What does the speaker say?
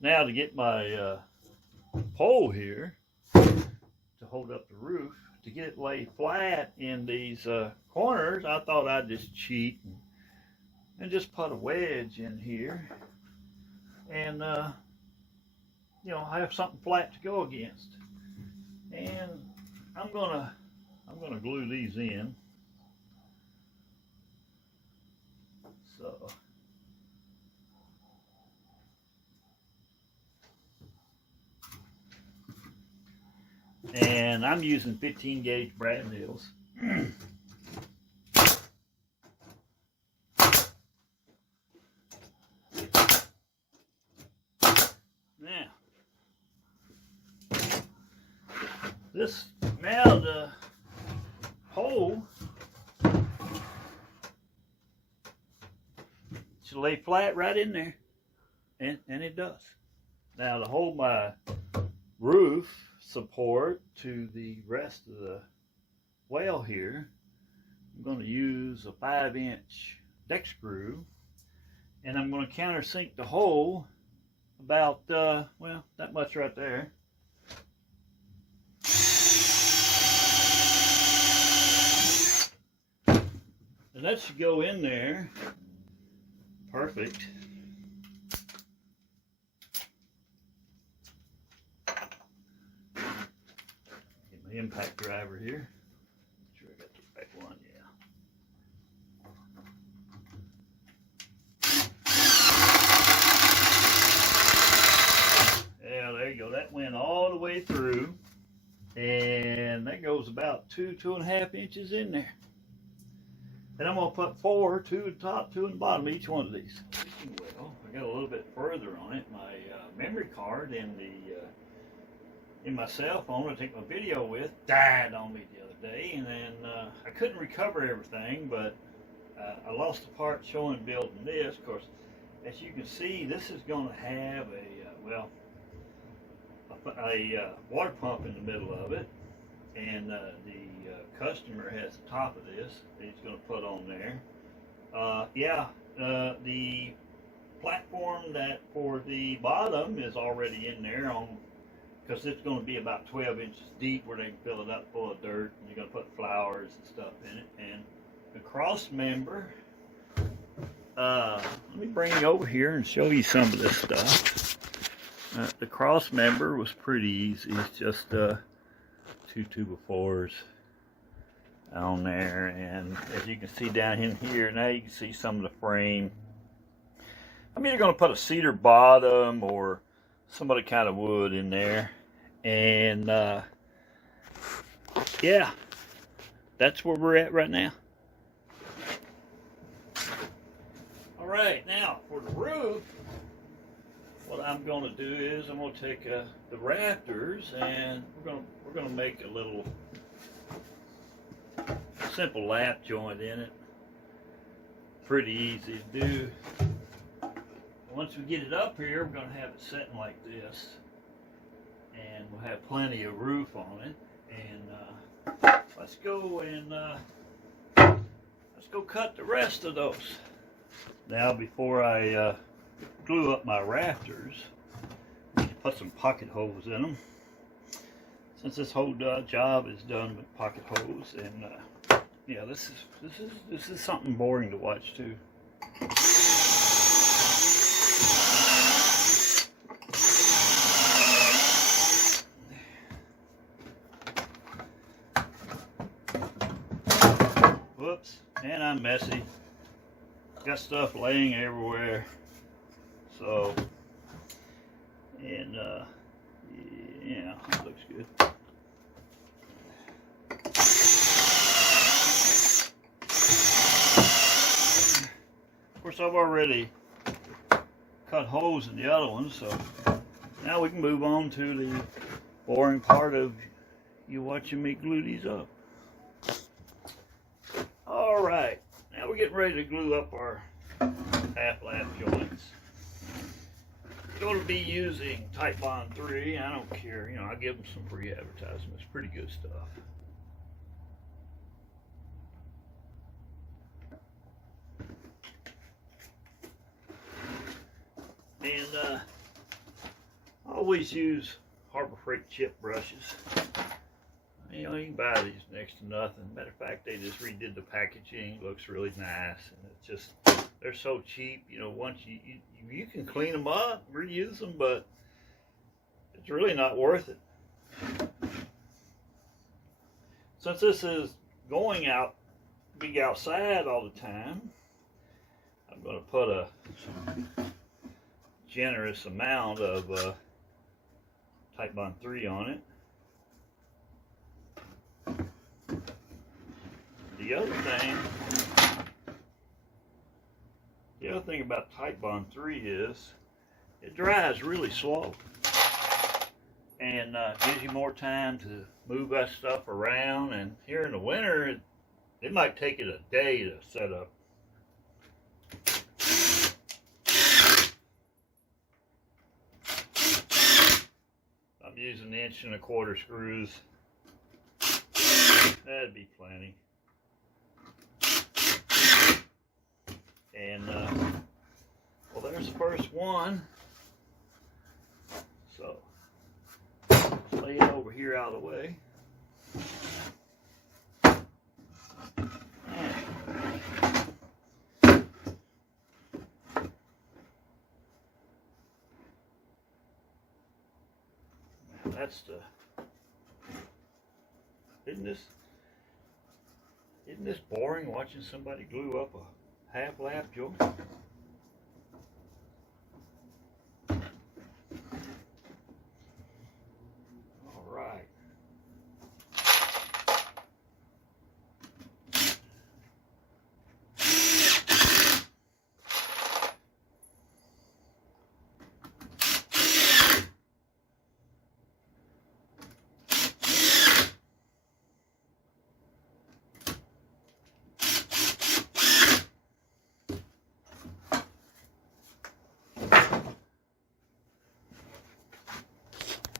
Now to get my pole here to hold up the roof, to get it laid flat in these corners, I thought I'd just cheat and just put a wedge in here and you know, have something flat to go against. And I'm gonna glue these in. So and I'm using 15 gauge brad nails. Now, now the hole should lay flat right in there, and it does. Now to hold my roof support to the rest of the well here, I'm going to use a 5-inch deck screw, and I'm going to countersink the hole about well, that much right there. And that should go in there perfect. Get my impact driver here. Make sure I got the right one, yeah. Yeah, there you go. That went all the way through. And that goes about 2.5 inches in there. And I'm going to put 4, 2 at the top, 2 in the bottom of each one of these. Well, I got a little bit further on it. My memory card in my cell phone I take my video with died on me the other day, and then I couldn't recover everything, but I lost the part showing building this. Of course, as you can see, this is going to have a water pump in the middle of it, and the customer has the top of this that he's going to put on there. The platform that for the bottom is already in there, because it's going to be about 12 inches deep where they can fill it up full of dirt, and you're going to put flowers and stuff in it. And the cross member, let me bring you over here and show you some of this stuff. The cross member was pretty easy. It's just 2 2x4s on there, and as you can see down in here, now you can see some of the frame. I'm either going to put a cedar bottom or some other kind of wood in there, and yeah, that's where we're at right now. All right, now for the roof, what I'm going to do is I'm going to take the rafters, and we're going to make a little simple lap joint in it. Pretty easy to do. Once we get it up here, we're going to have it sitting like this, and we'll have plenty of roof on it. And let's go cut the rest of those. Now, before I glue up my rafters, put some pocket holes in them, since this whole job is done with pocket holes. And yeah, this is something boring to watch too. Whoops, and I'm messy. Got stuff laying everywhere. So, and yeah, it looks good. Of course, I've already cut holes in the other ones, so now we can move on to the boring part of you watching me glue these up. All right, now we're getting ready to glue up our half lap joints. Going to be using Type Bond 3. I don't care, you know, I give them some free advertisement. It's pretty good stuff. And always use Harbor Freight chip brushes. You know, you can buy these next to nothing. Matter of fact, they just redid the packaging. It looks really nice, and it's just, they're so cheap. You know, once you can clean them up, reuse them, but it's really not worth it. Since this is going out, be outside all the time, I'm going to put a generous amount of Type Bond 3 on it. The other thing about Type Bond 3 is it dries really slow, and gives you more time to move that stuff around. And here in the winter, it might take it a day to set up. I'm using 1 1/4 inch screws. That'd be plenty. And well, there's the first one. So let's lay it over here out of the way. That's the, isn't this boring watching somebody glue up a half lap joint?